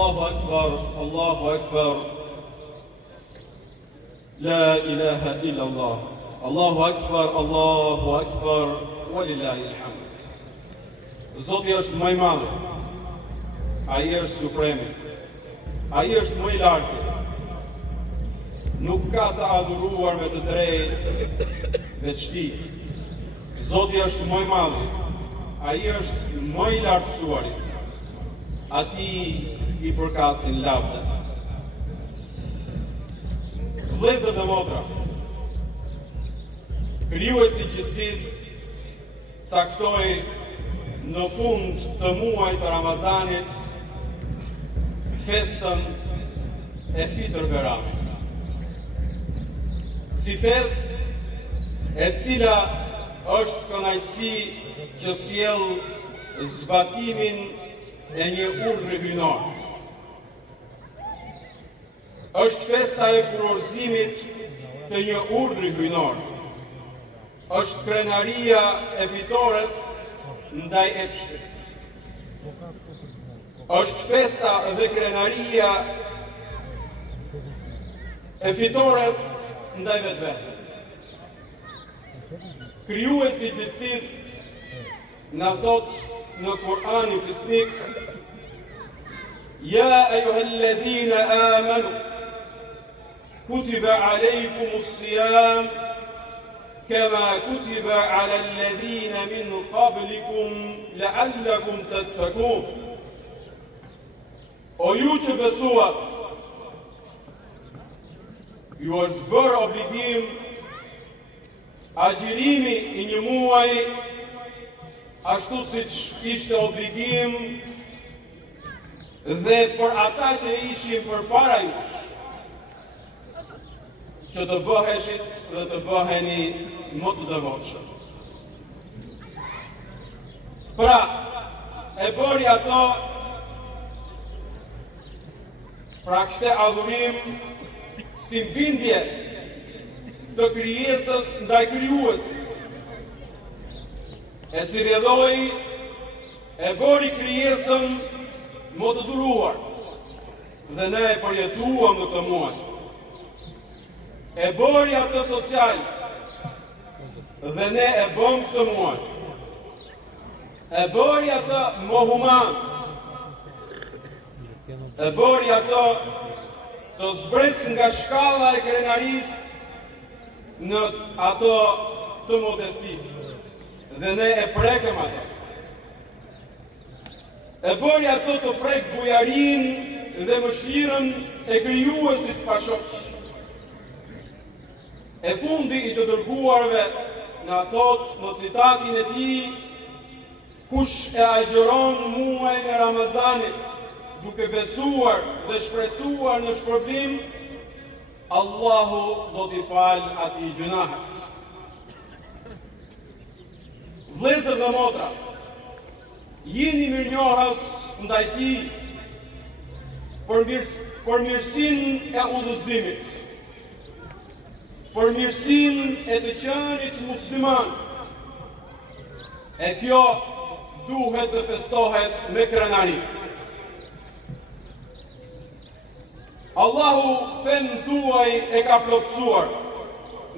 Allahu Akbar, Allahu Akbar. La ilaha illa Allah. Allahu Akbar, Allahu Akbar, walillahi alhamd. Zoti është më i madh. Ai është supremi. Ai është më i lartë. Nuk ka të adhuruar me të drejtë veçti. Zoti është më i madh. Ai është më i lartësuari. Atij i përkasin lavdet. Vëllezër dhe motra, krijuesi i gjithësisë caktoi në fund të muajit të Ramazanit festën e Fitr Beramit. Si festë e cila është kënaqësi që sjell zbatimin e një urdhri hyjnor. Është festa e kurorëzimit të një urdhri hyjnor. Është krenaria e fitores ndaj epshit. Është festa dhe krenaria e fitores ndaj vetvetes. Krijuesi i gjithësisë na thot në Kur'anin fisnik: Ja ejuhalladhina amanu kutiba alejkumus siyam kama kutiba ala alladhina min qablikum la'allakum tattaqun. O ju që besuat, ju është bërë obligim agjërimi i një muaji, ashtu siç ishte obligim dhe për ata që ishin përpara jush, që të bëheshit dhe të bëheni më të devotshëm. Pra, e bëri ato, pra kishte adhurim si bindje të krijesës ndaj krijuesit. E si rjedhoi, e bëri krijesën më të duruar, dhe ne e përjetuam në të muaj. E bëri atë social, dhe ne e bëm këtë muaj. E bëri atë më human, e bëri atë të zbres nga shkalla e krenarisë në ato të modestisë, dhe ne e prekëm ato. E bëri ato të prek bujarin dhe mëshirën e krijuesit pashosh. E fundi i të dërguarve na thot në citatin e tij: kush e agjëron muajin e Ramazanit duke besuar dhe shpresuar në shpërblim, Allahu do t'i falë atij gjunahet. Vëllezër dhe motra, jini mirënjohës ndaj tij për mirësinë e udhëzimit, për mirësinë e të qenit musliman. E kjo duhet të festohet me krenari. Allahu fen tuaj e ka plotësuar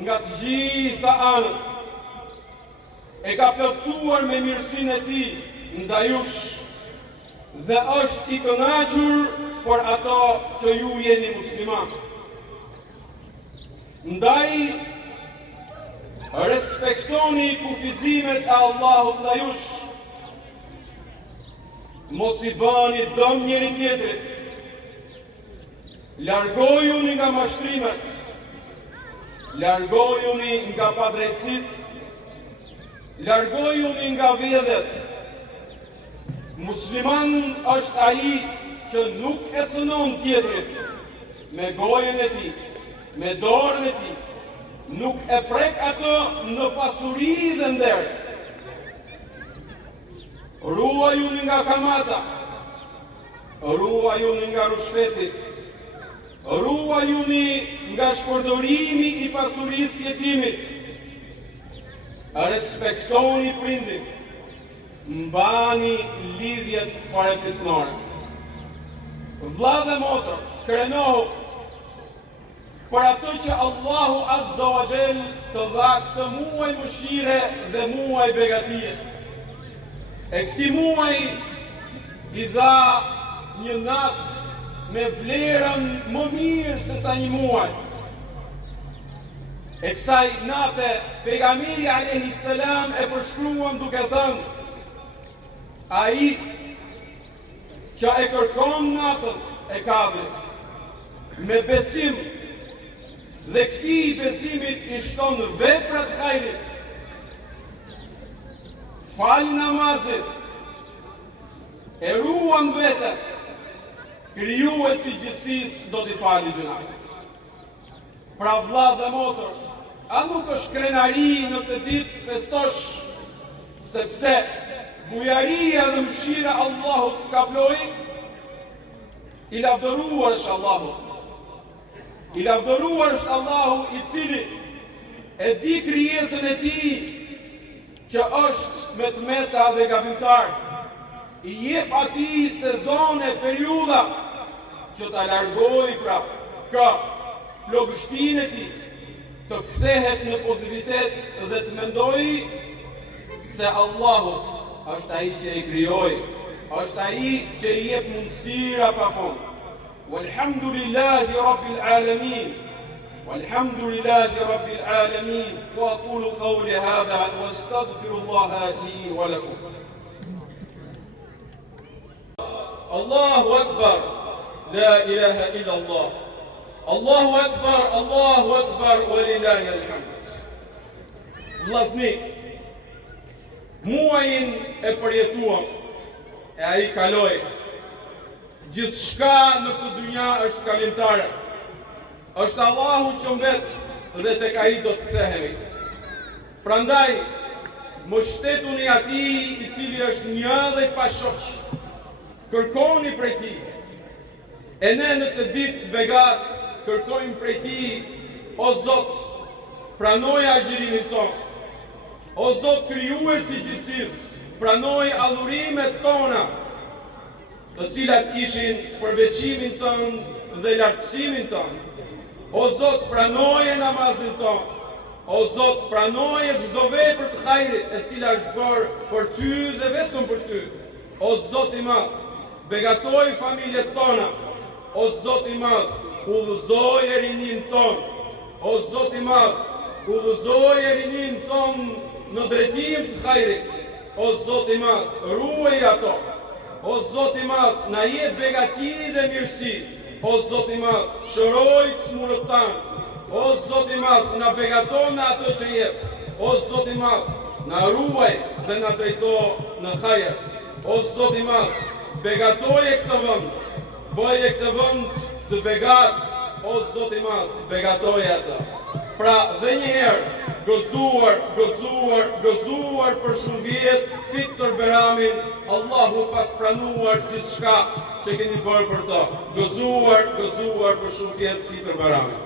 nga të gjitha anët. E ka plotësuar me mirësinë e tij ndaj jush dhe është i kënaqur për ato që ju jeni musliman. Ndaj respektoni kufizimet e Allahut ndaj jush. Mos i bëni dëm njëri tjetrit. Largojuni nga mashtrimet, largojuni nga padrejtësit, largojuni nga vjedhet. Musliman është ai që nuk e cënon tjetrit me gojën e tij, me dorën e tij, nuk e prek atë në pasuri dhe nder. Ruajuni nga kamata, ruajuni nga rushfeti, ruajuni nga shpërdorimi i pasurisë jetimit. Respektoni prindin, mbani lidhjet farefisnore. vlla dhe motër, krenohu për atë që Allahu Azza wa Jall të dha këtë muaj mëshire dhe muaj begatie. E këti muaj i dha një natë me vlerën më mirë se sa një muaj. E kësaj nate, pejgamberi alayhi salam e përshkruan duke thënë: ai që e kërkon natën e Kadrit me besim dhe këtij besimit i shton veprat hajrit, fal namazin, e ruan vete, krijuesi gjithësisë do t'i falë gjunaqet. Pra vlla dhe motër, a nuk është krenari në të ditë festosh, sepse bujaria dhe mëshira Allahut ka ploj? I lavdëruar është Allahu. I lavdëruar është Allahu i cili e di krijesën e tij që është me tmeta dhe gabimtar. I jep atij sezone, periudha që ta largojë ka plogështinë e tij, të kthehet në pozitivitet dhe të mendojë se Allahu është ai që i krijoi, është ai që i jep mundësira pafund. Walhamdulillahi rabbil alamin. Walhamdulillahi rabbil alamin. Wa aqulu qawli hadha wastaghfirullaha li wa lakum. Allahu akbar. La ilaha illa Allah. Allahu akbar, walillahi alhamd. Vllazni, muajin e përjetuam, e ai kaloi. Gjithçka në këtë dynja është kalimtare. Është Allahu që mbet dhe tek ai do të kthehemi. Prandaj, mbështetuni atij i cili është një dhe i pashoq. Kërkoni prej tij. E ne në të ditë begat kërkojmë prej tij: o Zot, pranoj agjërimin ton. O Zot, krijuesi i gjithësisë, pranoj adhurimet tona, të cilat ishin për veçimin ton dhe lartësimin ton. O Zot, pranoje namazin ton. O Zot, pranoje çdo vepër të hajrit e cila është bërë për ty dhe vetëm për ty. O Zot i madh, begatoj familjet tona. O Zot i madh, udhëzoj e rinin ton. O Zot i madh, udhëzoj e rinin ton në drejtim të hajrit. O Zot i madh, ruaj ato. O Zot i madh, na jep begati dhe mirësi. O Zot i madh, shëroj smurët tanë. O Zot i madh, na begaton në ato që jep. O Zot i madh, na ruaj dhe na drejto në hajër. O Zot i madh, begatoje këtë vend. Bëje këtë vend të begat. O Zot i madh, begatoje atë. Pra dhe njëherë, gëzuar për shumë vjetë, Fitër Beramin, Allahu pas pranuar gjithçka që keni bërë për të. Gëzuar për shumë vjetë, Fitër Beramin.